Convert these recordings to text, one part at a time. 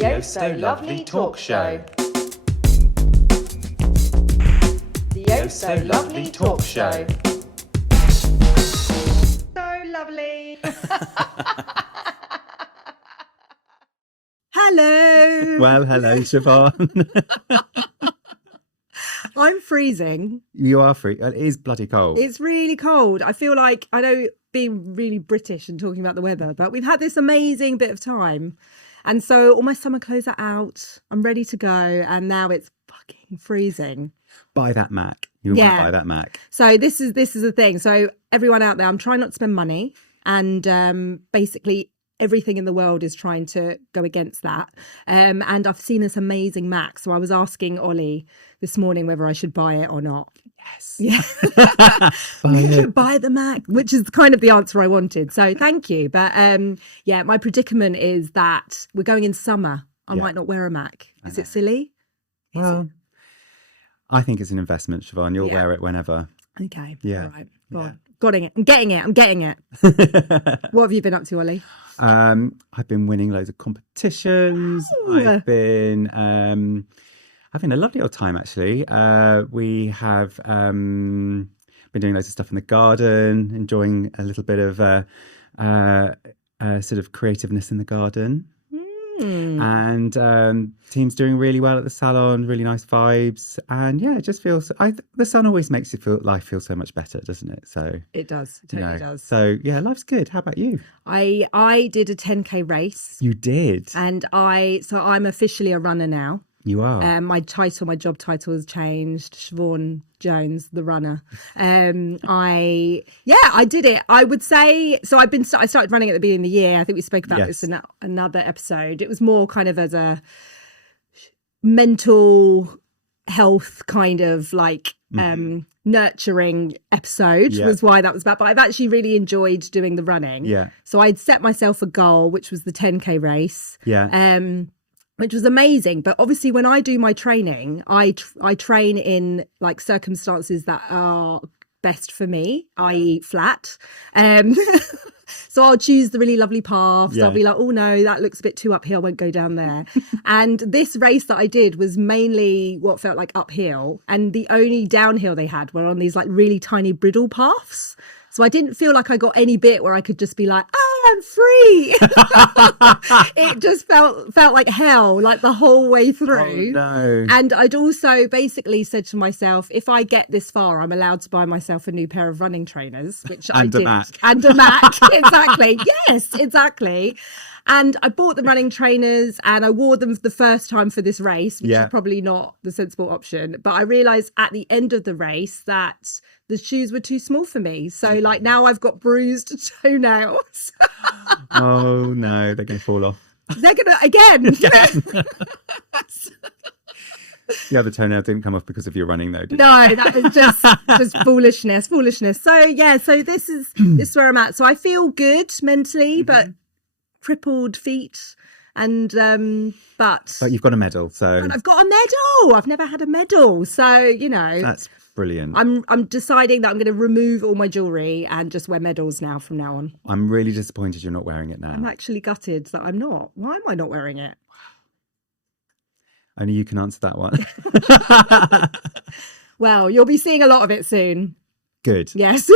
The Oh So Lovely Talk Show. The Oh So Lovely Talk Show. So lovely. Hello. Well, hello, Siobhan. I'm freezing. You are free. It is bloody cold. It's really cold. I feel like, I know being really British and talking about the weather, but we've had this amazing bit of time. And so all my summer clothes are out. I'm ready to go. And now it's fucking freezing. Buy that Mac. You want to buy that Mac. So this is the thing. So everyone out there, I'm trying not to spend money. And basically everything in the world is trying to go against that. And I've seen this amazing Mac. So I was asking Ollie this morning whether I should buy it or not. Yes. Yeah. Buy the Mac, which is kind of the answer I wanted. So thank you. But yeah, my predicament is that we're going in summer. I might not wear a Mac. Is it silly? Well, I think it's an investment, Siobhan. You'll wear it whenever. Okay. Yeah. All right. Yeah. Getting it. I'm getting it. What have you been up to, Ollie? I've been winning loads of competitions. I've been having a lovely old time, actually. We have been doing loads of stuff in the garden, enjoying a little bit of sort of creativeness in the garden. And team's doing really well at the salon, really nice vibes. And yeah, it just feels, the sun always makes life feel so much better, doesn't it? So it does. It totally does. So yeah, life's good. How about you? I did a 10K race. You did? And I'm officially a runner now. You are. My job title has changed. Siobhan Jones, the runner. I did it. I would say so. I started running at the beginning of the year. I think we spoke about this in another episode. It was more kind of as a mental health kind of like nurturing episode was why that was about. But I've actually really enjoyed doing the running. Yeah. So I'd set myself a goal, which was the 10K race. Yeah. Which was amazing. But obviously when I do my training, I train in like circumstances that are best for me, i.e. flat. So I'll choose the really lovely paths. Yeah. I'll be like, oh no, that looks a bit too uphill, I won't go down there. And this race that I did was mainly what felt like uphill. And the only downhill they had were on these like really tiny bridle paths. So I didn't feel like I got any bit where I could just be like, oh, I'm free. It just felt like hell, like the whole way through. Oh, no. And I'd also basically said to myself, if I get this far, I'm allowed to buy myself a new pair of running trainers, which I did. And a Mac. Exactly. Yes, exactly. And I bought the running trainers and I wore them for the first time for this race, which is probably not the sensible option. But I realised at the end of the race that the shoes were too small for me. So like now I've got bruised toenails. Oh no, they're going to fall off. They're going to, again. The other toenail didn't come off because of your running though, did No, that is just foolishness. So yeah, so this is where I'm at. So I feel good mentally, but crippled feet and but you've got a medal, so and I've got a medal. I've never had a medal, so you know that's brilliant. I'm deciding that I'm going to remove all my jewelry and just wear medals now from now on. I'm really disappointed you're not wearing it now. I'm actually gutted that I'm not. Why am I not wearing it? Only you can answer that one. Well, you'll be seeing a lot of it soon. Good. Yes.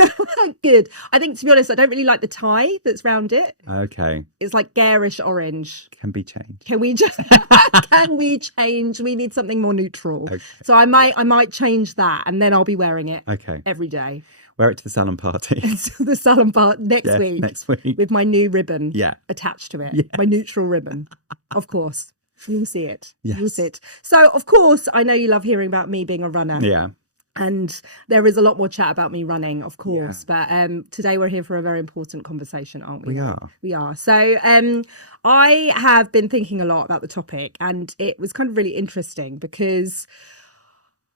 Good. I think, to be honest, I don't really like the tie that's round it. Okay. It's like garish orange. Can be changed. Can we change? We need something more neutral. Okay. So I might change that and then I'll be wearing it every day. Wear it to the salon party. The salon part next week. Next week. With my new ribbon attached to it. Yeah. My neutral ribbon. Of course. You'll see it. Yes. You'll see it. So, of course, I know you love hearing about me being a runner. Yeah. And there is a lot more chat about me running, of course. Yeah. But today we're here for a very important conversation, aren't we? We are. So I have been thinking a lot about the topic, and it was kind of really interesting because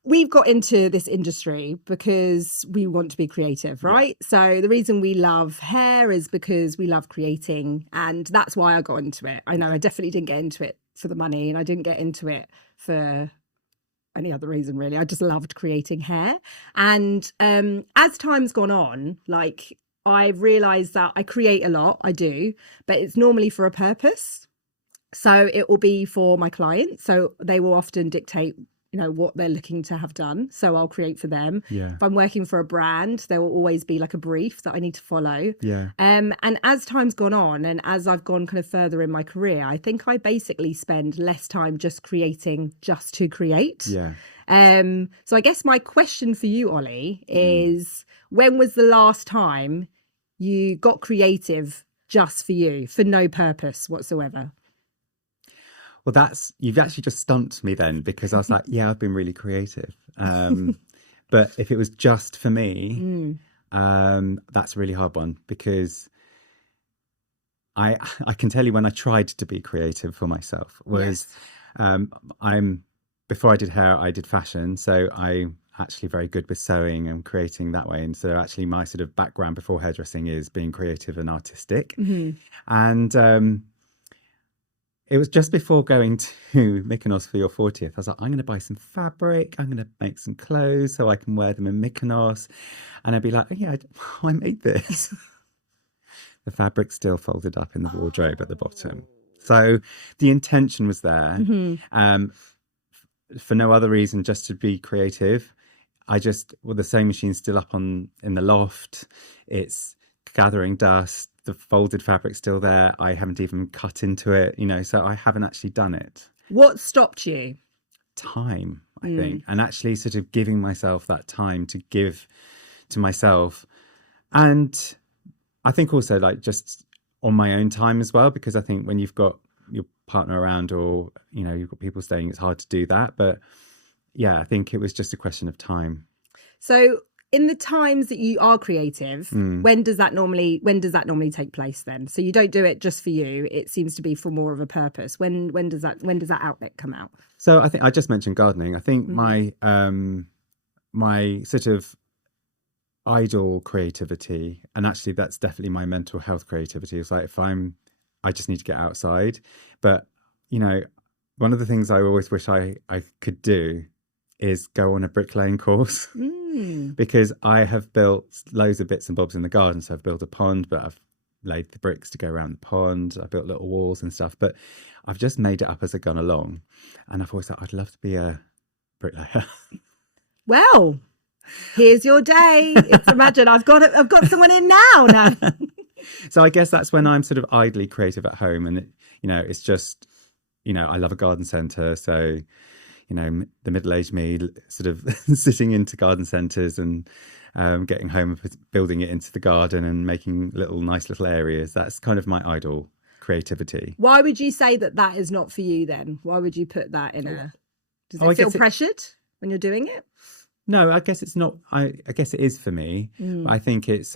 we've got into this industry because we want to be creative, right? Yeah. So the reason we love hair is because we love creating, and that's why I got into it. I know I definitely didn't get into it for the money, and I didn't get into it for any other reason really. I just loved creating hair. And as time's gone on, like I've realized that I create a lot, I do, but it's normally for a purpose. So it will be for my clients. So they will often dictate, what they're looking to have done. So I'll create for them. Yeah. If I'm working for a brand, there will always be like a brief that I need to follow. Yeah. And as time's gone on and as I've gone kind of further in my career, I think I basically spend less time just creating just to create. Yeah. So I guess my question for you, Ollie, is when was the last time you got creative just for you, for no purpose whatsoever? Well, you've actually just stumped me then, because I was like, yeah, I've been really creative. But if it was just for me, that's a really hard one, because I can tell you when I tried to be creative for myself was, before I did hair, I did fashion. So I'm actually very good with sewing and creating that way. And so actually my sort of background before hairdressing is being creative and artistic. And it was just before going to Mykonos for your 40th. I was like, I'm going to buy some fabric. I'm going to make some clothes so I can wear them in Mykonos. And I'd be like, oh, yeah, I made this. The fabric's still folded up in the wardrobe at the bottom. So the intention was there. For no other reason, just to be creative. The sewing machine's still up in the loft. It's gathering dust. The folded fabric's still there. I haven't even cut into it, so I haven't actually done it. What stopped you? Time, I think. And actually sort of giving myself that time to give to myself. And I think also like just on my own time as well, because I think when you've got your partner around or, you've got people staying, it's hard to do that. But yeah, I think it was just a question of time. So in the times that you are creative, when does that normally take place then? So you don't do it just for you. It seems to be for more of a purpose. When does that outlet come out? So I think I just mentioned gardening. I think my sort of idle creativity, and actually that's definitely my mental health creativity, is like I just need to get outside. But, one of the things I always wish I could do is go on a bricklaying course. Because I have built loads of bits and bobs in the garden. So I've built a pond, but I've laid the bricks to go around the pond. I built little walls and stuff, but I've just made it up as I've gone along. And I've always thought I'd love to be a bricklayer. Well, here's your day. Imagine I've got someone in now. So I guess that's when I'm sort of idly creative at home. And, it's just, I love a garden centre. So the middle-aged me sort of sitting into garden centres and getting home and building it into the garden and making nice little areas. That's kind of my idle creativity. Why would you say that is not for you then? Why would you put that in does it feel pressured when you're doing it? No, I guess it's not. I guess it is for me. But I think it's,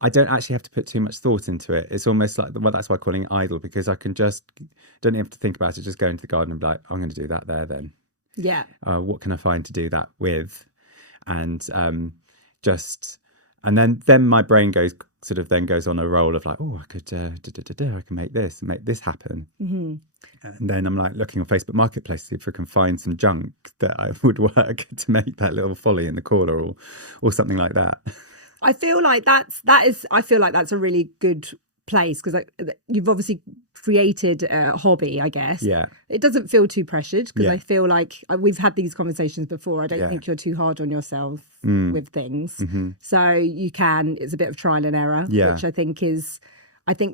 I don't actually have to put too much thought into it. It's almost like, that's why I'm calling it idle, because I can don't have to think about it, just go into the garden and be like, I'm going to do that there then. Yeah. What can I find to do that with? And and then my brain goes on a roll of like, oh, I could, I can make this happen. And then I'm like looking on Facebook Marketplace to see if I can find some junk that would work to make that little folly in the corner or something like that. I feel like that's a really good place, because you've obviously created a hobby, I guess. Yeah. It doesn't feel too pressured, because I feel like we've had these conversations before. I don't think you're too hard on yourself with things. So it's a bit of trial and error, which I think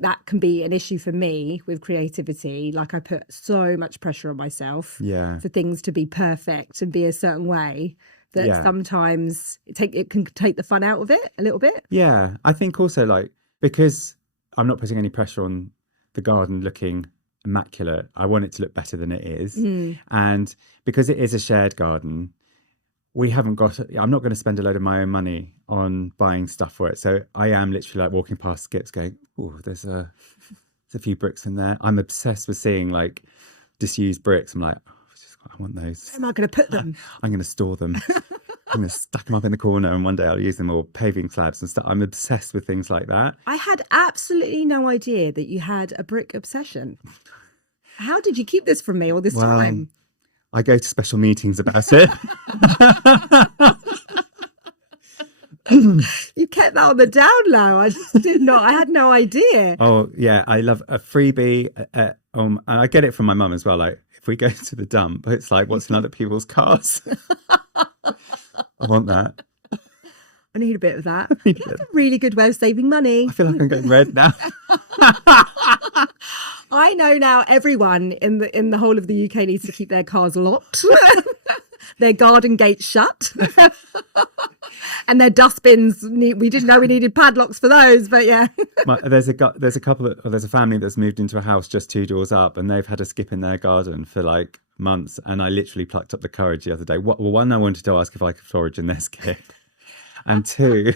that can be an issue for me with creativity. Like I put so much pressure on myself for things to be perfect and be a certain way, that sometimes it can take the fun out of it a little bit. Yeah, I think also like, because I'm not putting any pressure on the garden looking immaculate, I want it to look better than it is. And because it is a shared garden, I'm not going to spend a load of my own money on buying stuff for it. So I am literally like walking past skips going, oh, there's a few bricks in there. I'm obsessed with seeing like disused bricks. I'm like, I want those. Where am I going to put them? I'm going to store them. I'm going to stack them up in the corner, and one day I'll use them, or paving slabs and stuff. I'm obsessed with things like that. I had absolutely no idea that you had a brick obsession. How did you keep this from me all this time? I go to special meetings about it. You kept that on the down low. I just did not. I had no idea. Oh yeah, I love a freebie. And I get it from my mum as well. Like if we go to the dump, it's like what's in other people's cars. I want that. I need a bit of that. That's a really good way of saving money. I feel like I'm getting red now. I know now everyone in the whole of the UK needs to keep their cars locked, their garden gates shut, and their dustbins. We didn't know we needed padlocks for those, but yeah. There's a family that's moved into a house just 2 doors up, and they've had a skip in their garden for like months. And I literally plucked up the courage the other day. Well, one, I wanted to ask if I could forage in their skip, and two.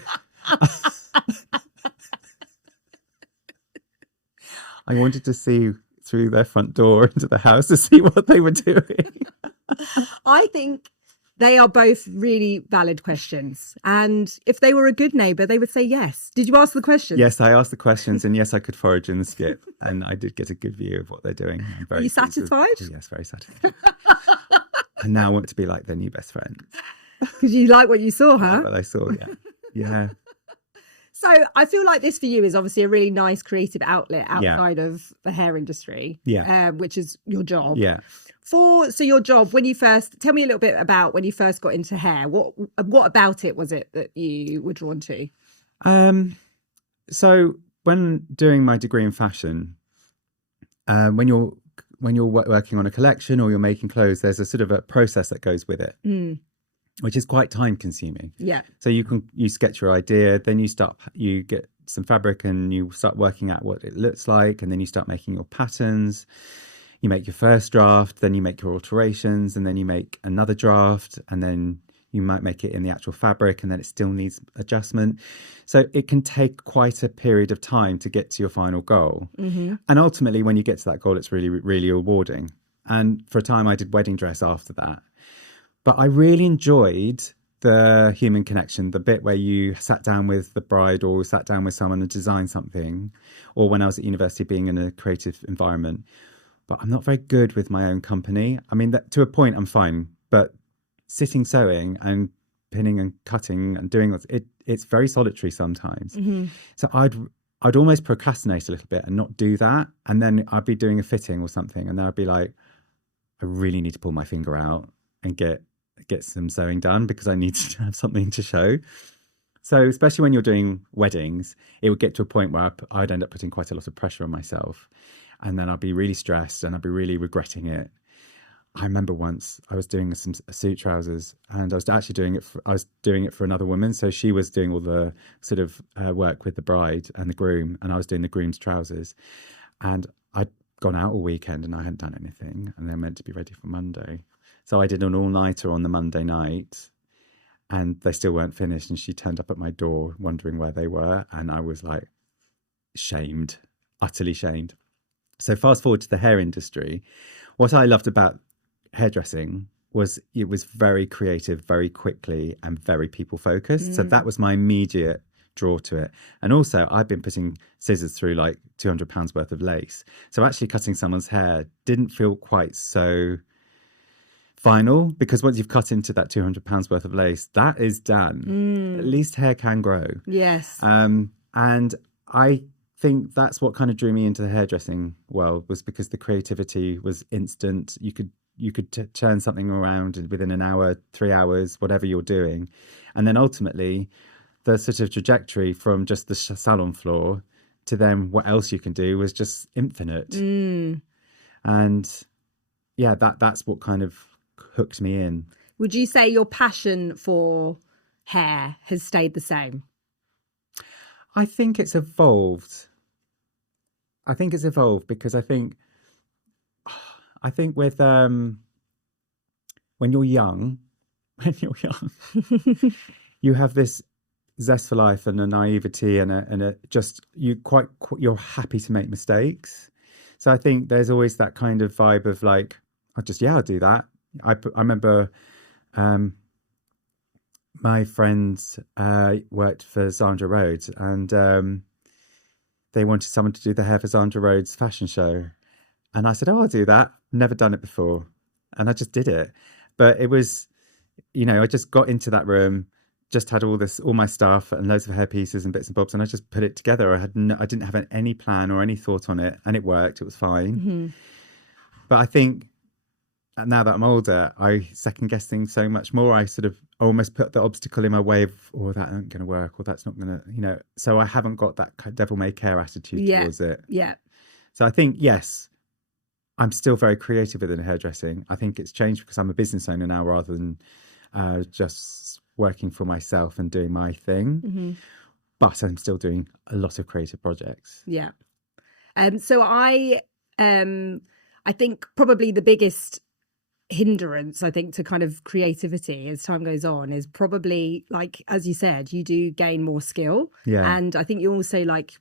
I wanted to see through their front door into the house to see what they were doing. I think they are both really valid questions. And if they were a good neighbour, they would say yes. Did you ask the questions? Yes, I asked the questions, and yes, I could forage in the skip. And I did get a good view of what they're doing. Are you satisfied? Yes, very satisfied. And now I want to be like their new best friend. Because you like what you saw, huh? What I saw, yeah. Yeah. So I feel like this for you is obviously a really nice creative outlet outside of the hair industry, which is your job. Yeah. So your job, when you first, tell me a little bit about when you first got into hair. What about it was it that you were drawn to? So when doing my degree in fashion, when you're working on a collection or you're making clothes, there's a sort of a process that goes with it. Which is quite time consuming. Yeah. So you sketch your idea, then you get some fabric and you start working out what it looks like, and then you start making your patterns. You make your first draft, then you make your alterations, and then you make another draft, and then you might make it in the actual fabric, and then it still needs adjustment. So it can take quite a period of time to get to your final goal. Mm-hmm. And ultimately, when you get to that goal, it's really, really rewarding. And for a time, I did wedding dress after that. But I really enjoyed the human connection, the bit where you sat down with the bride or sat down with someone and designed something, or when I was at university being in a creative environment. But I'm not very good with my own company. I mean, to a point, I'm fine. But sitting sewing and pinning and cutting and doing it's very solitary sometimes. Mm-hmm. So I'd almost procrastinate a little bit and not do that. And then I'd be doing a fitting or something. And then I'd be like, I really need to pull my finger out and get some sewing done because I need to have something to show. So especially when you're doing weddings, it would get to a point where I'd end up putting quite a lot of pressure on myself, and then I'd be really stressed and I'd be really regretting it. I remember once I was doing some suit trousers, and I was actually doing it for another woman. So she was doing all the sort of work with the bride and the groom, and I was doing the groom's trousers. And I'd gone out all weekend and I hadn't done anything, and they're meant to be ready for Monday. So I did an all-nighter on the Monday night, and they still weren't finished. And she turned up at my door wondering where they were. And I was like shamed, utterly shamed. So fast forward to the hair industry. What I loved about hairdressing was it was very creative, very quickly, and very people-focused. So that was my immediate draw to it. And also I've been putting scissors through like £200 worth of lace. So actually cutting someone's hair didn't feel quite so final, because once you've cut into that £200 worth of lace, that is done. At least hair can grow. Yes. And I think that's what kind of drew me into the hairdressing world, was because the creativity was instant. You could turn something around within an hour, 3 hours, whatever you're doing. And then ultimately the sort of trajectory from just the salon floor to then what else you can do was just infinite. And yeah, that's what kind of hooked me in. Would you say your passion for hair has stayed the same? I think it's evolved. Because I think with when you're young, you have this zest for life and a naivety and a just you're happy to make mistakes. So I think there's always that kind of vibe of like, I'll do that. I remember my friends worked for Zandra Rhodes, and they wanted someone to do the hair for Zandra Rhodes fashion show. And I said, I'll do that. Never done it before. And I just did it. But it was, I just got into that room, just had all my stuff and loads of hair pieces and bits and bobs, and I just put it together. I didn't have any plan or any thought on it, and it worked. It was fine. But I think now that I'm older, I second guess things so much more. I sort of almost put the obstacle in my way of, oh, that ain't going to work, or that's not going to, so I haven't got that devil may care attitude towards it. Yeah. So I think, yes, I'm still very creative within hairdressing. I think it's changed because I'm a business owner now rather than just working for myself and doing my thing. But I'm still doing a lot of creative projects. Yeah. So I think probably the biggest hindrance, I think, to kind of creativity as time goes on is probably, like, as you said, you do gain more skill. Yeah. And I think you also like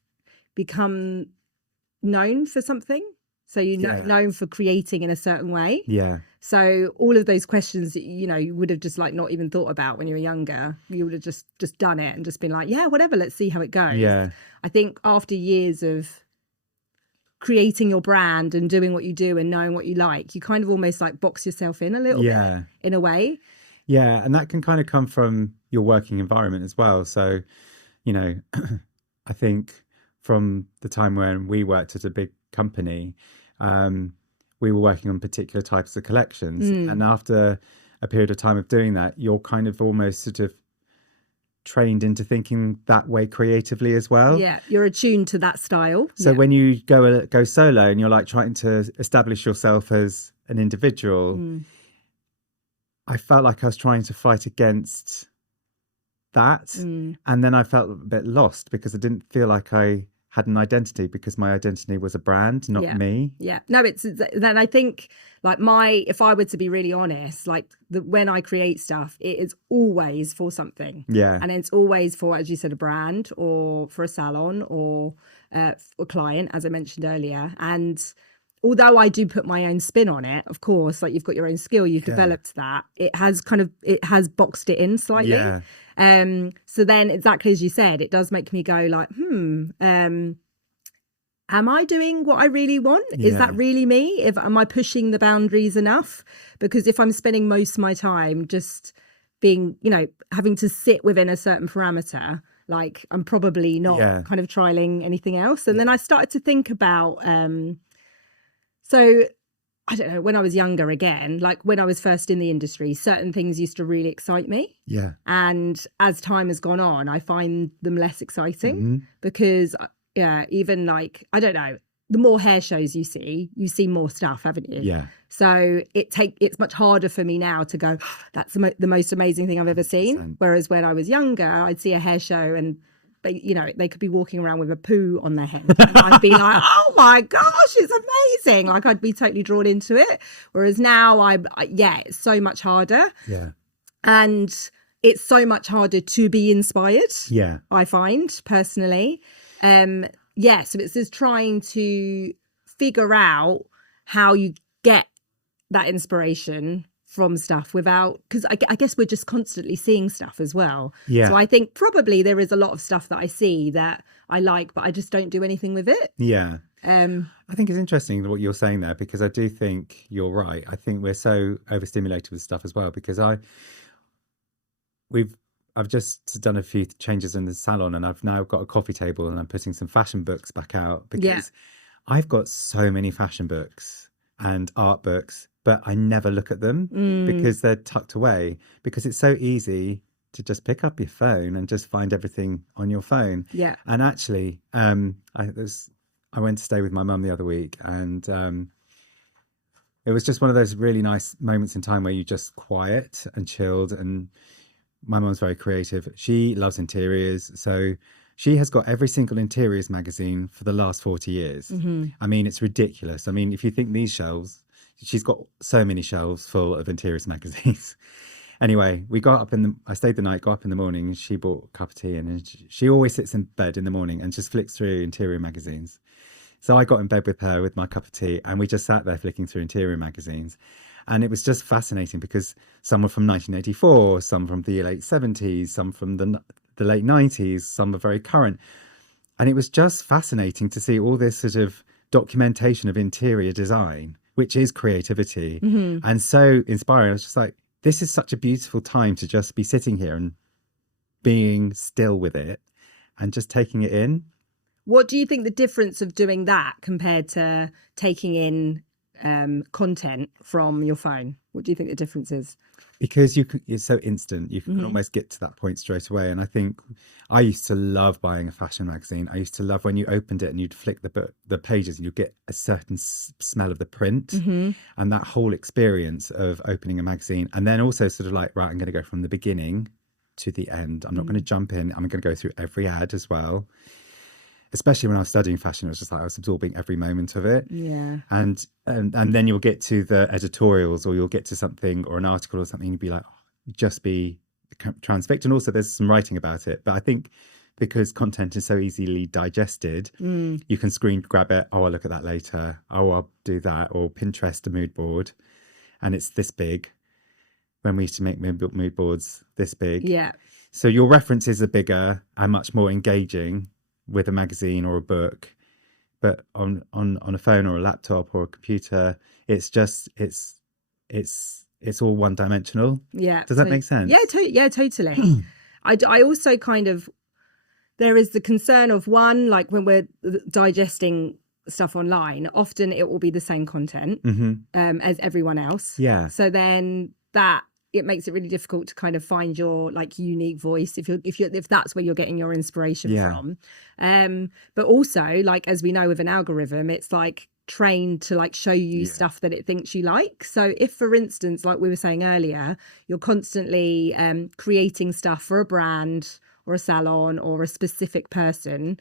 become known for something. So you're known for creating in a certain way. Yeah. So all of those questions that, you would have just like not even thought about when you were younger, you would have just done it and just been like, yeah, whatever, let's see how it goes. Yeah. I think after years of creating your brand and doing what you do and knowing what you like, you kind of almost like box yourself in a little bit in a way. Yeah. And that can kind of come from your working environment as well. So, I think from the time when we worked at a big company, we were working on particular types of collections. And after a period of time of doing that, you're kind of almost sort of trained into thinking that way creatively as well. Yeah, you're attuned to that style. So when you go solo and you're like trying to establish yourself as an individual, I felt like I was trying to fight against that. And then I felt a bit lost because I didn't feel like I had an identity, because my identity was a brand, not me. Yeah. No, then I think like if I were to be really honest, like when I create stuff, it is always for something. Yeah. And it's always for, as you said, a brand or for a salon or a client, as I mentioned earlier. And although I do put my own spin on it, of course, like you've got your own skill, you've developed that. It has boxed it in slightly. Yeah. So then exactly as you said, it does make me go like, am I doing what I really want? Is that really me? Am I pushing the boundaries enough? Because if I'm spending most of my time just being, having to sit within a certain parameter, like I'm probably not kind of trialing anything else. And then I started to think about, so I don't know, when I was younger again, like when I was first in the industry, certain things used to really excite me. Yeah. And as time has gone on, I find them less exciting because, even like, I don't know, the more hair shows you see more stuff, haven't you? Yeah. So it's much harder for me now to go, that's the most amazing thing I've ever seen. 100%. Whereas when I was younger, I'd see a hair show and they could be walking around with a poo on their head. And I'd be like, oh my gosh, it's amazing. Like I'd be totally drawn into it. Whereas now it's so much harder. Yeah. And it's so much harder to be inspired. Yeah. I find personally. So it's just trying to figure out how you get that inspiration from stuff without, because I guess we're just constantly seeing stuff as well. Yeah. So I think probably there is a lot of stuff that I see that I like, but I just don't do anything with it. Yeah. I think it's interesting what you're saying there, because I do think you're right. I think we're so overstimulated with stuff as well, because I've just done a few changes in the salon, and I've now got a coffee table and I'm putting some fashion books back out because I've got so many fashion books and art books, but I never look at them because they're tucked away, because it's so easy to just pick up your phone and just find everything on your phone. Yeah. And actually, I went to stay with my mum the other week, and it was just one of those really nice moments in time where you just quiet and chilled. And my mum's very creative. She loves interiors. So she has got every single interiors magazine for the last 40 years. I mean, it's ridiculous. I mean, if you think these shelves, she's got so many shelves full of interiors magazines. Anyway, I stayed the night, got up in the morning, and she bought a cup of tea, and she always sits in bed in the morning and just flicks through interior magazines. So I got in bed with her with my cup of tea, and we just sat there flicking through interior magazines. And it was just fascinating because some were from 1984, some from the late 70s, some from the late 90s, some are very current. And it was just fascinating to see all this sort of documentation of interior design, which is creativity, and so inspiring. I was just like, this is such a beautiful time to just be sitting here and being still with it and just taking it in. What do you think the difference of doing that compared to taking in content from your phone? What do you think the difference is? Because it's so instant, you can almost get to that point straight away. And I think I used to love buying a fashion magazine. I used to love when you opened it and you'd flick the pages and you'd get a certain smell of the print and that whole experience of opening a magazine. And then also sort of like, right, I'm going to go from the beginning to the end. I'm not going to jump in. I'm going to go through every ad as well. Especially when I was studying fashion, it was just like I was absorbing every moment of it. Yeah. And then you'll get to the editorials, or you'll get to something or an article or something, you'd be like, oh, just be transfixed. And also there's some writing about it. But I think because content is so easily digested, you can screen grab it. Oh, I'll look at that later. Oh, I'll do that. Or Pinterest a mood board. And it's this big. When we used to make mood boards this big. Yeah. So your references are bigger and much more engaging with a magazine or a book, but on a phone or a laptop or a computer, it's just it's all one dimensional. Yeah. Does that make sense? Yeah, totally. I also kind of, there is the concern of one, like when we're digesting stuff online, often it will be the same content as everyone else. Yeah. So then it makes it really difficult to kind of find your like unique voice if that's where you're getting your inspiration from. But also, like, as we know with an algorithm, it's like trained to like show you stuff that it thinks you like. So if, for instance, like we were saying earlier, you're constantly creating stuff for a brand or a salon or a specific person,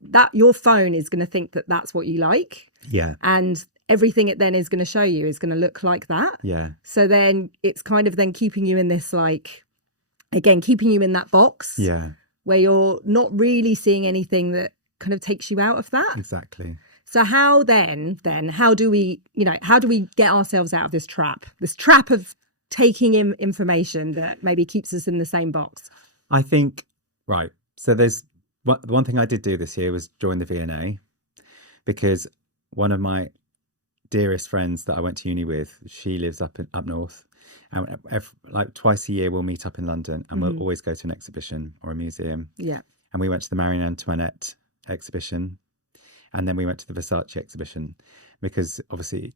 that your phone is going to think that that's what you like. Yeah. And everything it then is going to show you is going to look like that. Yeah. So then it's kind of then keeping you in this, like, again, keeping you in that box. Yeah. Where you're not really seeing anything that kind of takes you out of that. Exactly. So how then how do we get ourselves out of this trap of taking in information that maybe keeps us in the same box? I think, right. So there's one thing I did do this year was join the V&A, because one of my dearest friends that I went to uni with, she lives up north, and like twice a year we'll meet up in London, and we'll always go to an exhibition or a museum. Yeah. And we went to the Marie Antoinette exhibition, and then we went to the Versace exhibition, because obviously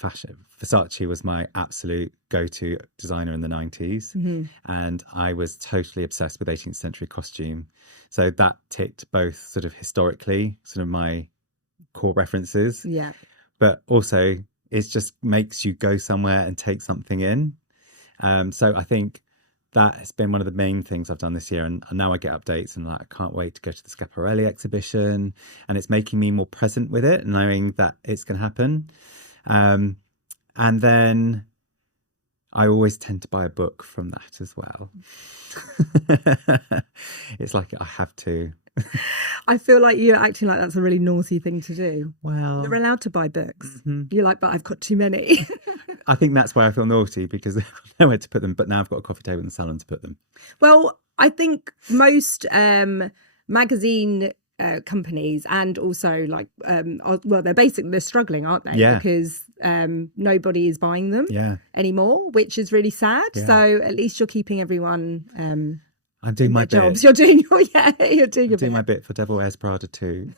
Versace was my absolute go-to designer in the 90s, and I was totally obsessed with 18th century costume. So that ticked both sort of historically, sort of my core references. Yeah. But also it just makes you go somewhere and take something in. So I think that has been one of the main things I've done this year. And now I get updates and like, I can't wait to go to the Schiaparelli exhibition, and it's making me more present with it, knowing that it's going to happen. And then I always tend to buy a book from that as well. It's like I have to. I feel like you're acting like that's a really naughty thing to do. Well, you're allowed to buy books. You're like, but I've got too many. I think that's why I feel naughty, because I have nowhere to put them. But now I've got a coffee table in the salon to put them. Well, I think most magazine companies, and also like, they're struggling, aren't they? Yeah. Because nobody is buying them anymore, which is really sad. Yeah. So at least you're keeping everyone. I'm doing my jobs. bit. You're doing your doing my bit for Devil Wears Prada too.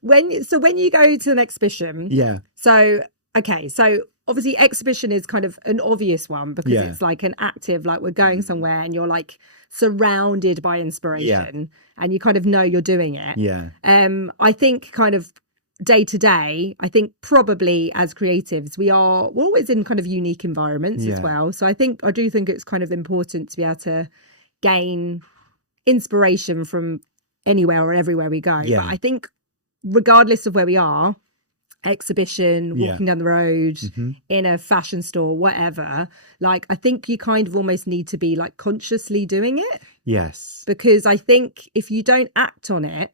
When you go to an exhibition, so obviously exhibition is kind of an obvious one, because it's like an active, like we're going somewhere and you're like surrounded by inspiration and you kind of know you're doing it. I think kind of day to day, I think probably as creatives we're always in kind of unique environments as well. So I do think it's kind of important to be able to gain inspiration from anywhere or everywhere we go. But I think regardless of where we are, exhibition, walking down the road, in a fashion store, whatever, like I think you kind of almost need to be like consciously doing it. Yes. Because I think if you don't act on it,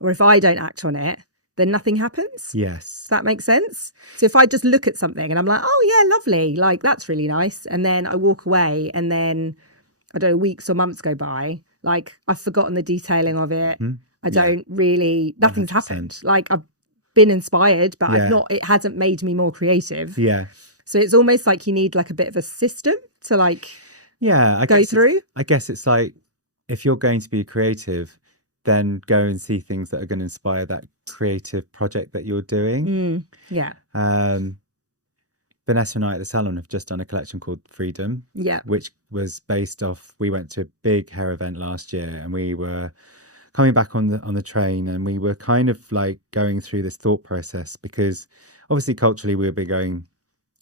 or if I don't act on it, then nothing happens. Yes. Does that make sense? So if I just look at something and I'm like, oh yeah, lovely, like that's really nice, and then I walk away, and then I don't know, weeks or months go by, like I've forgotten the detailing of it. I don't really, nothing's 100%. happened. Like I've been inspired, but it hasn't made me more creative. Yeah. So it's almost like you need like a bit of a system to like go through. I guess it's like, if you're going to be creative, then go and see things that are going to inspire that creative project that you're doing. Yeah. Vanessa and I at the salon have just done a collection called Freedom, which was based off, we went to a big hair event last year, and we were coming back on the train, and we were kind of like going through this thought process, because obviously culturally we'll be going,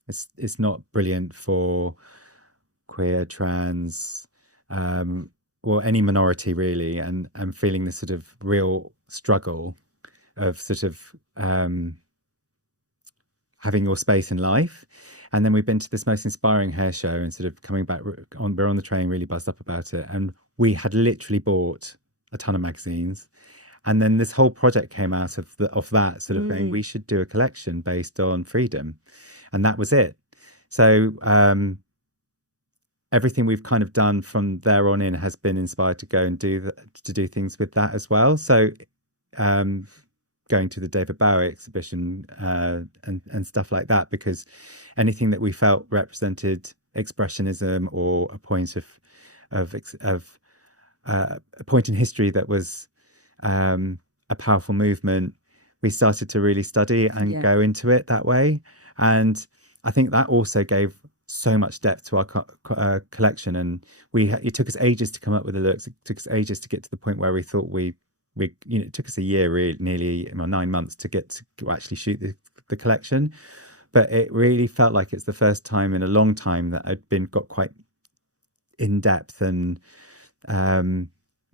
it's not brilliant for queer, trans, or any minority really, and feeling this sort of real struggle of sort of having your space in life. And then we've been to this most inspiring hair show, and sort of coming back we're on the train really buzzed up about it, and we had literally bought a ton of magazines. And then this whole project came out of that sort of thing. We should do a collection based on freedom, and that was it. So everything we've kind of done from there on in has been inspired to go and do things with that as well. So going to the David Bowie exhibition and stuff like that, because anything that we felt represented expressionism, or a point of a point in history that was a powerful movement, we started to really study and go into it that way. And I think that also gave so much depth to our collection. And it took us ages to come up with the looks. It took us ages to get to the point where we thought it took us a year, really, nearly 9 months to get to actually shoot the collection. But it really felt like it's the first time in a long time that I'd got quite in depth and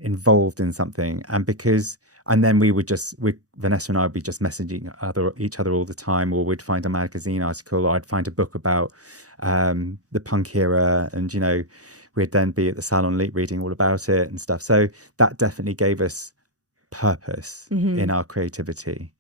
involved in something. And then Vanessa and I would be just messaging each other all the time, or we'd find a magazine article, or I'd find a book about the punk era, and we'd then be at the salon reading all about it and stuff. So that definitely gave us purpose in our creativity,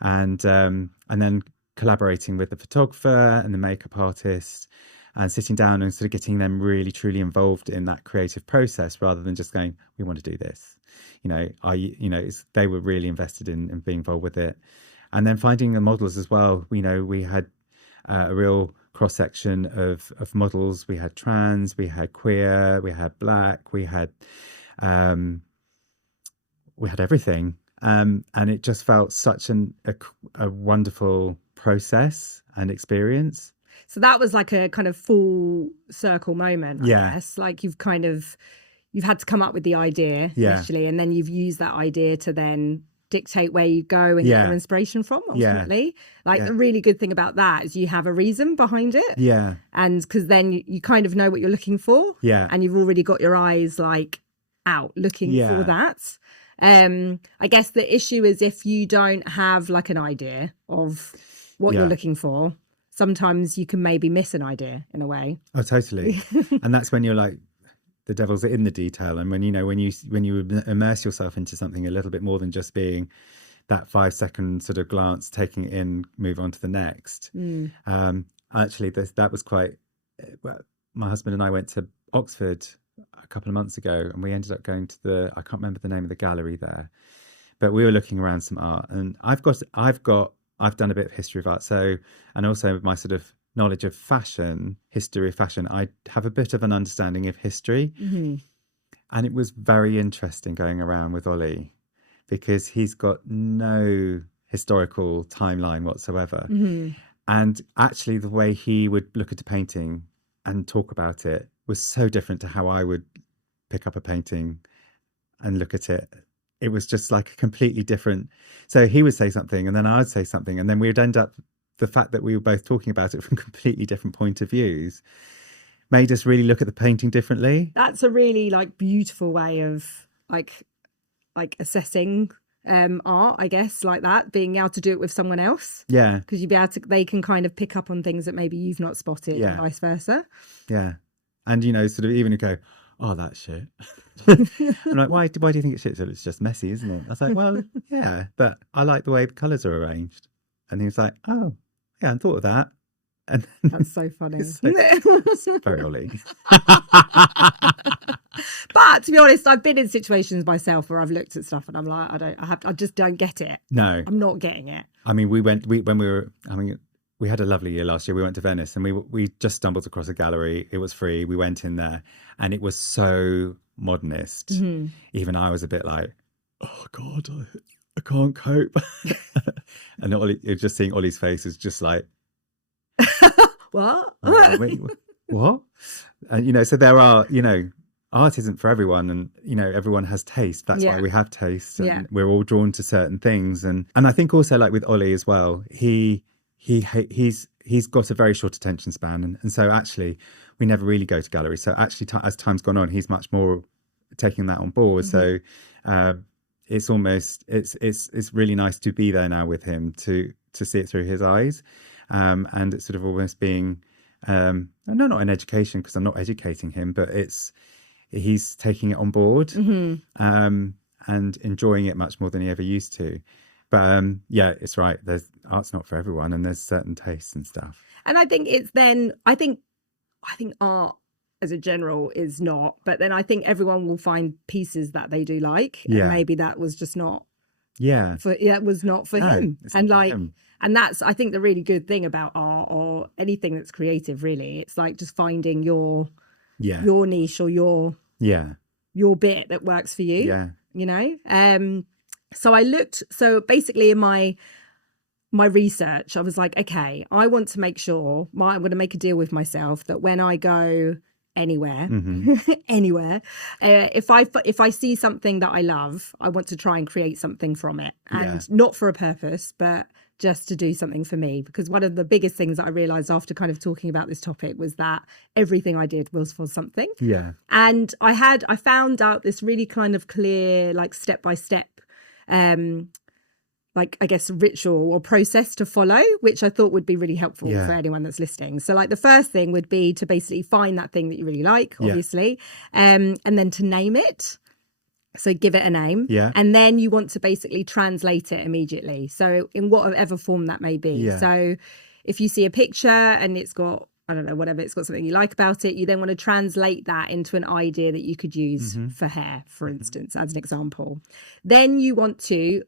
and then collaborating with the photographer and the makeup artist, and sitting down and sort of getting them really truly involved in that creative process, rather than just going, we want to do this. They were really invested in being involved with it. And then finding the models as well. We had a real cross section of models. We had trans, we had queer, we had black, we had everything. And it just felt such a wonderful process and experience. So that was like a kind of full circle moment, I guess. Like you've had to come up with the idea initially, and then you've used that idea to then dictate where you go and get your inspiration from ultimately. The really good thing about that is you have a reason behind it. Yeah. And because then you kind of know what you're looking for. Yeah. And you've already got your eyes like out looking for that. I guess the issue is if you don't have like an idea of what you're looking for, sometimes you can maybe miss an idea in a way. Oh, totally. And that's when you're like, the devil's in the detail. And when you immerse yourself into something a little bit more than just being that 5-second sort of glance, taking it in, move on to the next. Actually, that was quite. Well, my husband and I went to Oxford a couple of months ago, and we ended up going to I can't remember the name of the gallery there, but we were looking around some art, and I've done a bit of history of art, and also my sort of knowledge of history of fashion, I have a bit of an understanding of history. And it was very interesting going around with Ollie, because he's got no historical timeline whatsoever. And actually the way he would look at a painting and talk about it was so different to how I would pick up a painting and look at it. It was just like a completely different. So he would say something, and then I would say something, and then we would end up, the fact that we were both talking about it from completely different point of views made us really look at the painting differently. That's a really beautiful way of like assessing art, I guess, like that, being able to do it with someone else. Yeah. Because they can kind of pick up on things that maybe you've not spotted, and vice versa. Yeah. And, sort of even go, oh, that's shit. I'm like, why do you think it's shit? So it's just messy, isn't it? I was like, well, yeah, but I like the way the colours are arranged. And he was like, oh, yeah, I hadn't thought of that. And that's so funny. It's very Ollie. But to be honest, I've been in situations myself where I've looked at stuff and I'm like, I just don't get it. No, I'm not getting it. I mean, when we were having we had a lovely year last year. We went to Venice and we just stumbled across a gallery. It was free. We went in there and it was so modernist. Even I was a bit like, oh God, I can't cope. And Ollie, just seeing Ollie's face is just like, what? What? And, you know, so there are, you know, art isn't for everyone, and, you know, everyone has taste. That's why we have taste, and we're all drawn to certain things. And I think also, like with Ollie as well, he's got a very short attention span, and so actually we never really go to galleries. So actually, as time's gone on, he's much more taking that on board. So it's almost it's really nice to be there now with him to see it through his eyes, and it's sort of almost being not an education, because I'm not educating him, but he's taking it on board and enjoying it much more than he ever used to. But yeah, it's right. Art's not for everyone, and there's certain tastes and stuff. And I think I think art as a general is not, but then I think everyone will find pieces that they do like, and maybe that was just not. It was not for him, and like. Him. And that's, I think, the really good thing about art or anything that's creative, really. It's like just finding your niche or your bit that works for you. Yeah. You know? So basically in my research, I was like, okay, I want to make sure, I'm going to make a deal with myself that when I go anywhere, if I see something that I love, I want to try and create something from it, and not for a purpose, but just to do something for me. Because one of the biggest things that I realized after kind of talking about this topic was that everything I did was for something. Yeah. And I found out this really kind of clear, like step-by-step, like, I guess, ritual or process to follow, which I thought would be really helpful for anyone that's listening. So like the first thing would be to basically find that thing that you really like, obviously, and then to name it. So give it a name. Yeah. And then you want to basically translate it immediately. So in whatever form that may be. Yeah. So if you see a picture and it's got, I don't know, whatever, it's got something you like about it, you then want to translate that into an idea that you could use for hair, for instance, as an example. Then you want to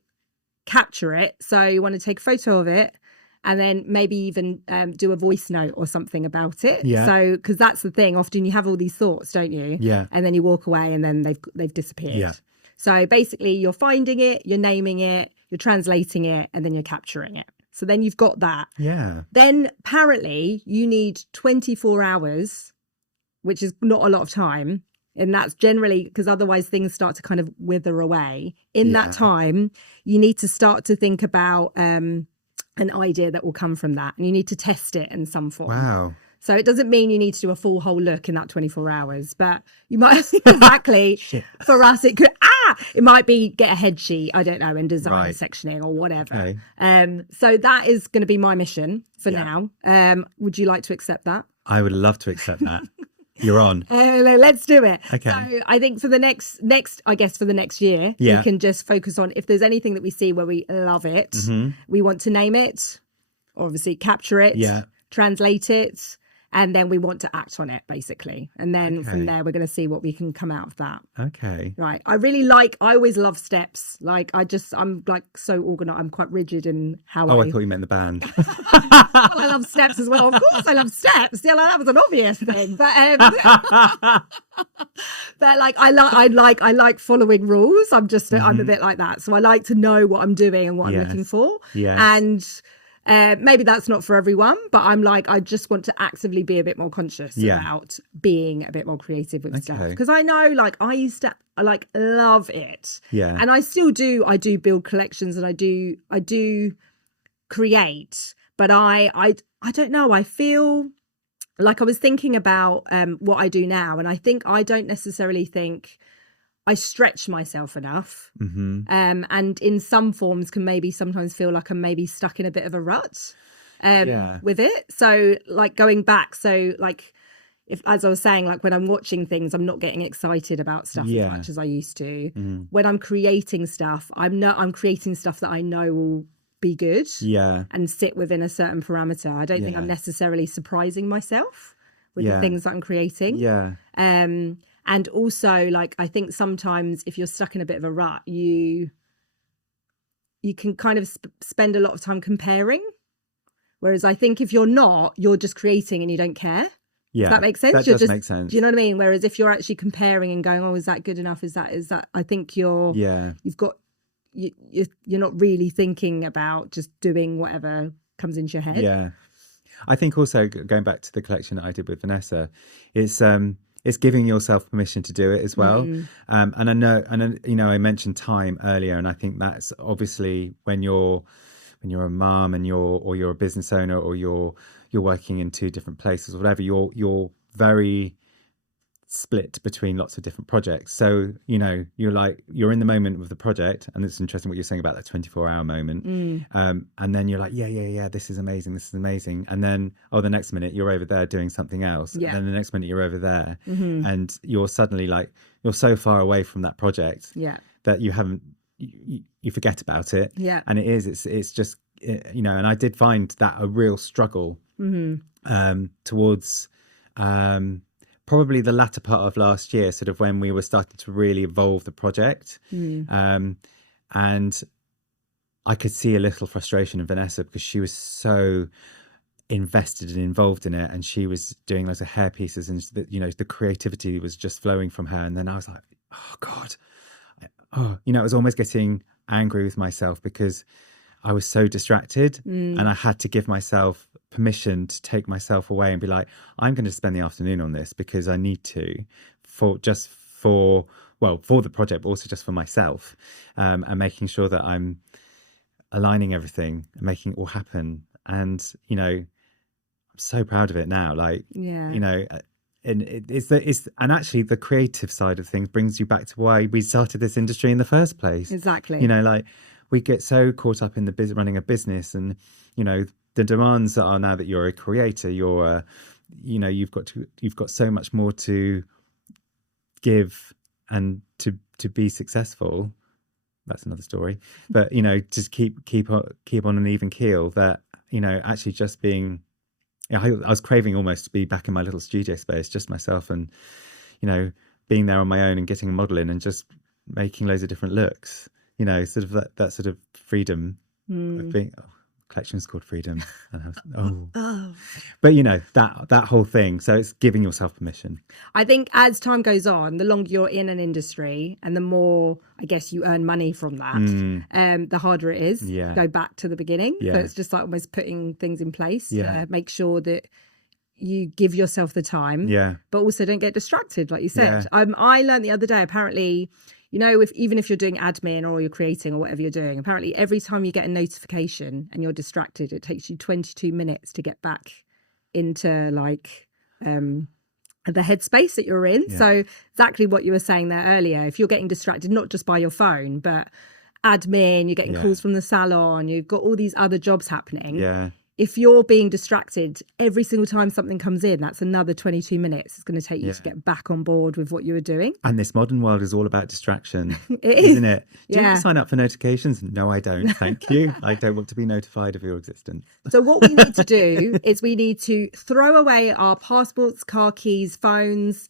capture it. So you want to take a photo of it, and then maybe even do a voice note or something about it. Yeah. So, because that's the thing, often you have all these thoughts, don't you? Yeah. And then you walk away and then they've disappeared. Yeah. So basically you're finding it, you're naming it, you're translating it, and then you're capturing it. So then you've got that. Yeah. Then apparently you need 24 hours, which is not a lot of time. And that's generally because otherwise things start to kind of wither away. In that time, you need to start to think about an idea that will come from that, and you need to test it in some form. Wow. So it doesn't mean you need to do a full whole look in that 24 hours, but you might exactly for us it might be get a head sheet, I don't know, and design sectioning or whatever. Okay. So that is going to be my mission for now. Would you like to accept that? I would love to accept that. You're on. Let's do it. Okay. So I think for the next, I guess for the next year, we can just focus on if there's anything that we see where we love it, we want to name it, obviously capture it, translate it, and then we want to act on it, basically. And then from there, we're going to see what we can come out of that. Okay. Right. I always love steps. Like, I'm like so organized. I'm quite rigid in how I thought you meant the band. Well, I love steps as well. Of course I love steps. Yeah, that was an obvious thing. But but like, I like following rules. I'm a bit like that. So I like to know what I'm doing and what I'm looking for. Yeah. And maybe that's not for everyone, but I'm like, I just want to actively be a bit more conscious about being a bit more creative with stuff. Because I know, like, I used to love it. Yeah. And I still do. I do build collections and I do create, but I don't know. I feel like I was thinking about what I do now, and I think I don't necessarily think I stretch myself enough, and in some forms can maybe sometimes feel like I'm maybe stuck in a bit of a rut with it. So like going back, so like if, as I was saying, like when I'm watching things, I'm not getting excited about stuff as much as I used to. When I'm creating stuff, I'm creating stuff that I know will be good and sit within a certain parameter. I don't think I'm necessarily surprising myself with the things that I'm creating. And also, like, I think sometimes if you're stuck in a bit of a rut, you can kind of spend a lot of time comparing Whereas I think if you're not, you're just creating and you don't care. Yeah, does that make sense? That does make sense. Do you know what I mean? Whereas if you're actually comparing and going, oh, is that good enough? Is that? I think you're not really thinking about just doing whatever comes into your head. Yeah, I think also going back to the collection that I did with Vanessa, it's giving yourself permission to do it as well. And I know, I mentioned time earlier, and I think that's obviously when you're a mum and you're a business owner, or you're working in two different places or whatever, you're very split between lots of different projects. So, you're in the moment with the project, and it's interesting what you're saying about that 24-hour moment. And then you're like, yeah, this is amazing. And then, the next minute you're over there doing something else. Yeah. And then the next minute you're over there. And you're suddenly like, you're so far away from that project that you haven't, you forget about it. Yeah. And it's just, and I did find that a real struggle towards probably the latter part of last year, sort of when we were starting to really evolve the project. And I could see a little frustration in Vanessa because she was so invested and involved in it, and she was doing loads of hair pieces, and the creativity was just flowing from her. And then I was like, oh God, I was almost getting angry with myself because I was so distracted, and I had to give myself permission to take myself away and be like, I'm going to spend the afternoon on this because I need to, for the project, but also just for myself, and making sure that I'm aligning everything and making it all happen. And I'm so proud of it now. Like, and and actually the creative side of things brings you back to why we started this industry in the first place. Exactly. Like we get so caught up in the running a business, and the demands that are now that you're a creator, you're you've got so much more to give and to be successful. That's another story, but just keep on an even keel. That actually just being, I was craving almost to be back in my little studio space, just myself, and being there on my own and getting a model in and just making loads of different looks. Sort of that sort of freedom of being. Collection is called Freedom. But that whole thing. So it's giving yourself permission. I think as time goes on, the longer you're in an industry and the more, I guess, you earn money from that, the harder it is to go back to the beginning. So it's just like almost putting things in place to make sure that you give yourself the time, but also don't get distracted, like you said. I learned the other day, apparently, even if you're doing admin or you're creating or whatever you're doing, apparently every time you get a notification and you're distracted, it takes you 22 minutes to get back into like the headspace that you're in. So exactly what you were saying there earlier, if you're getting distracted, not just by your phone, but admin, you're getting calls from the salon, you've got all these other jobs happening. If you're being distracted every single time something comes in, that's another 22 minutes. It's going to take you to get back on board with what you were doing. And this modern world is all about distraction, it is, isn't it? Do you want to sign up for notifications? No, I don't. Thank you. I don't want to be notified of your existence. So what we need to do is we need to throw away our passports, car keys, phones,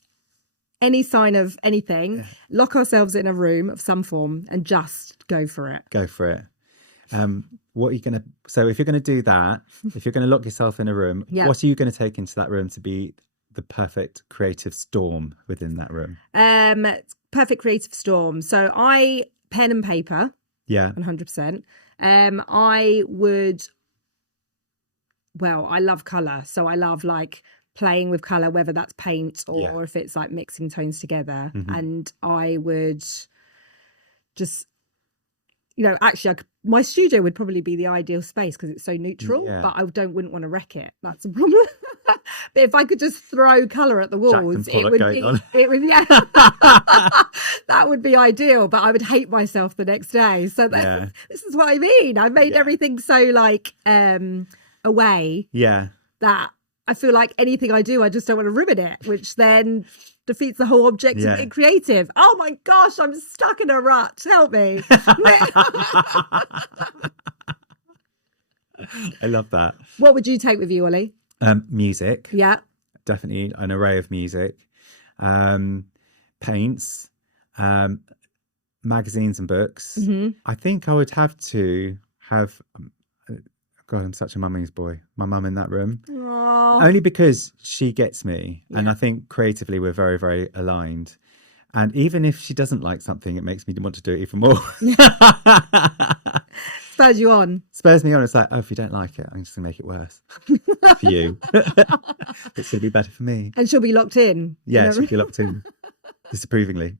any sign of anything, lock ourselves in a room of some form and just go for it. Go for it. So if you're going to do that, if you're going to lock yourself in a room, what are you going to take into that room to be the perfect creative storm within that room? Perfect creative storm. So pen and paper. 100%. I love colour. So I love like playing with colour, whether that's paint or if it's like mixing tones together. And I would just, actually my studio would probably be the ideal space because it's so neutral, but I wouldn't want to wreck it. That's a problem. But if I could just throw colour at the walls, it would that would be ideal, but I would hate myself the next day. So this is what I mean. I made everything so like away that I feel like anything I do, I just don't want to ruin it, which then defeats the whole object of being creative. Oh my gosh, I'm stuck in a rut. Help me. I love that. What would you take with you, Ollie? Music. Yeah. Definitely an array of music. Paints, magazines and books. I think I would have to have God, I'm such a mummy's boy. My mum in that room. Aww. Only because she gets me. Yeah. And I think creatively we're very, very aligned. And even if she doesn't like something, it makes me want to do it even more. Spurs you on. Spurs me on. It's like, oh, if you don't like it, I'm just going to make it worse for you. It's going to be better for me. And she'll be locked in. Yeah, she'll be locked in disapprovingly.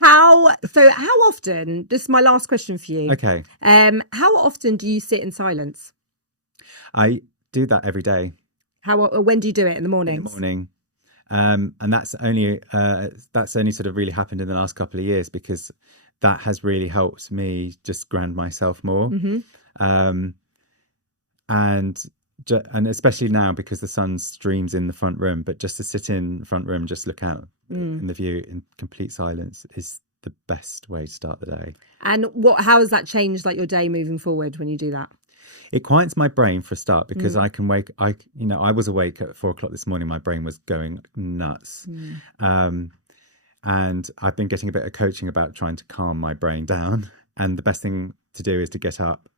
How often, this is my last question for you. Okay. How often do you sit in silence? I do that every day. When do you do it? In the mornings? In the morning. And that's only sort of really happened in the last couple of years, because that has really helped me just ground myself more. Mm-hmm. And especially now, because the sun streams in the front room, but just to sit in the front room, just look out in the view in complete silence is the best way to start the day. And how has that changed like your day moving forward when you do that? It quiets my brain for a start, because I can I was awake at 4:00 this morning. My brain was going nuts. And I've been getting a bit of coaching about trying to calm my brain down. And the best thing to do is to get up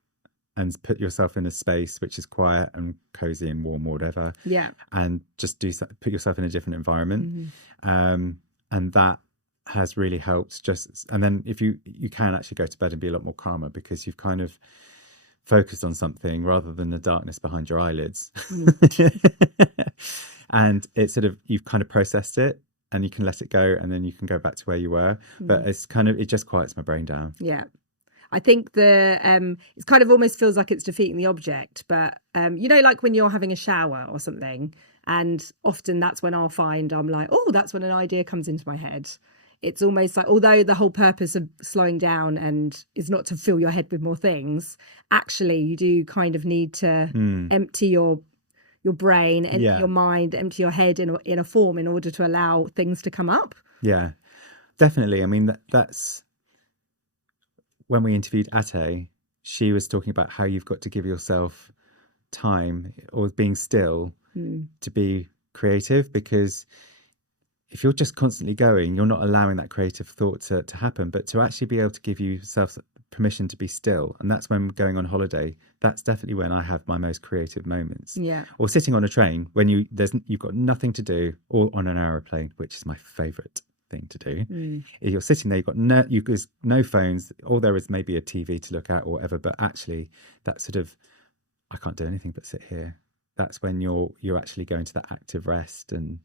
and put yourself in a space which is quiet and cozy and warm or whatever. Yeah. And just put yourself in a different environment. Mm-hmm. And that has really helped. And then if you can actually go to bed and be a lot more calmer, because you've kind of focused on something rather than the darkness behind your eyelids. And it's sort of, you've kind of processed it and you can let it go, and then you can go back to where you were. But it just quiets my brain down. Yeah. I think it's kind of almost feels like it's defeating the object, but like when you're having a shower or something, and often that's when I'll find I'm like, oh, that's when an idea comes into my head. It's almost like, although the whole purpose of slowing down and is not to fill your head with more things, actually you do kind of need to empty your brain, empty your mind, empty your head in a form in order to allow things to come up. Yeah, definitely. I mean, that's when we interviewed Ate, she was talking about how you've got to give yourself time or being still to be creative, because if you're just constantly going, you're not allowing that creative thought to happen. But to actually be able to give yourself permission to be still, and that's when going on holiday, that's definitely when I have my most creative moments. Yeah. Or sitting on a train when you've got nothing to do, or on an aeroplane, which is my favourite thing to do. You're sitting there, there's no phones, all there is maybe a TV to look at or whatever, but actually that sort of, I can't do anything but sit here. That's when you're actually going to that active rest, and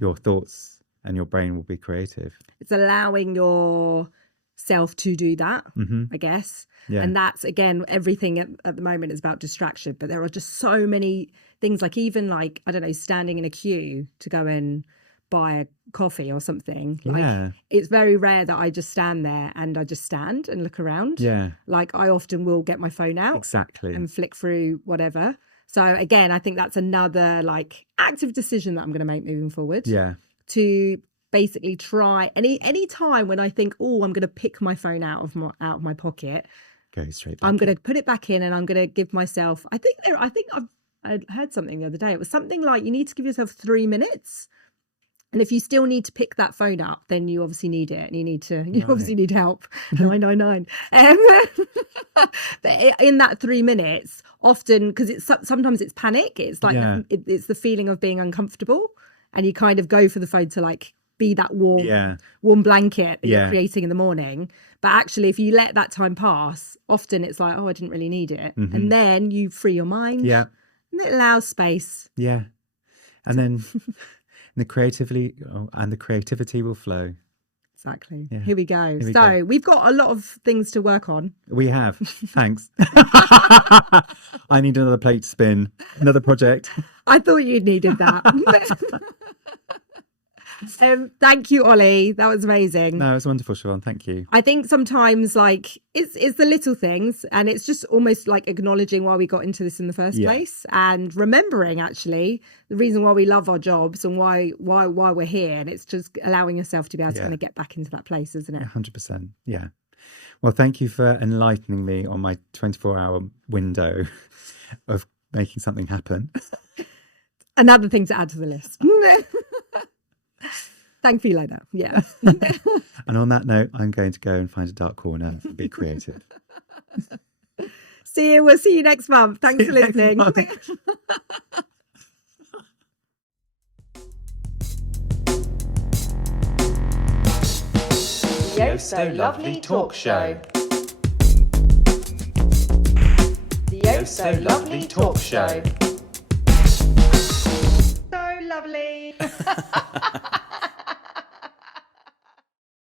your thoughts and your brain will be creative. It's allowing yourself to do that, I guess. Yeah. And that's, again, everything at the moment is about distraction, but there are just so many things, like even like, I don't know, standing in a queue to go and buy a coffee or something. Like, it's very rare that I just stand there and I just stand and look around. Yeah. Like I often will get my phone out. Exactly. And flick through whatever. So again, I think that's another like active decision that I'm going to make moving forward. Yeah. To basically try any time when I think, oh, I'm going to pick my phone out of my pocket. Go straight back. I'm going to put it back in, and I'm going to give myself. I heard something the other day. It was something like you need to give yourself 3 minutes. And if you still need to pick that phone up, then you obviously need it, and you obviously need help. 999. But in that 3 minutes, often, because sometimes it's panic. It's like it's the feeling of being uncomfortable, and you kind of go for the phone to like be that warm blanket that you're creating in the morning. But actually, if you let that time pass, often it's like, oh, I didn't really need it, and then you free your mind. Yeah, and it allows space. Yeah, and then. The creativity will flow. Exactly. Yeah. Here we go. We've got a lot of things to work on. We have. Thanks. I need another plate spin, another project. I thought you needed that. Thank you, Ollie. That was amazing. No, it was wonderful, Siobhan. Thank you. I think sometimes like it's the little things, and it's just almost like acknowledging why we got into this in the first place, and remembering actually the reason why we love our jobs and why we're here, and it's just allowing yourself to be able to kind of get back into that place, isn't it? 100%. Yeah. Well, thank you for enlightening me on my 24-hour window of making something happen. Another thing to add to the list. Thank you later. Yeah. And on that note, I'm going to go and find a dark corner and be creative. See you. We'll see you next month. Thanks for listening. The Oh So Lovely Talk Show. The Oh So Lovely Talk Show. So lovely.